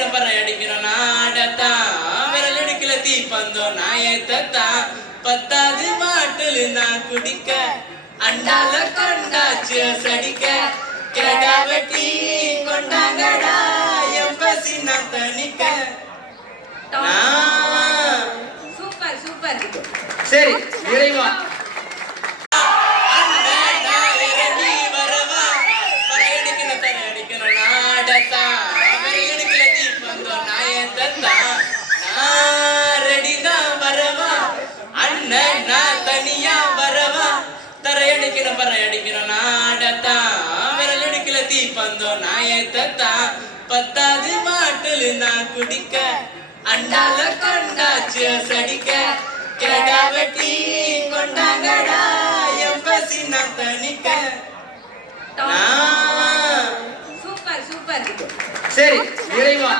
அடிக்கணும் பறை அடிக்கணும் நாடத்தான் விரல் அடிக்கல தீப்பந்தோம் நாயத்தான் பத்தாவது பாட்டில் நான் குடிக்க அண்டால கொண்டாச்சு சடிக்க கேடா வெட்டி கொண்டாங்கடா என் பசி நான் தணிக்க. Super super. சரி நிறைவா பத்தாவது பாட்டில் நான் குடிக்க அண்டால கொண்டாச்சு சடிக்க கேடா வெட்டி கொண்டாங்கடா என் பசி நான் தணிக்க. Super super. சரி நிறைவா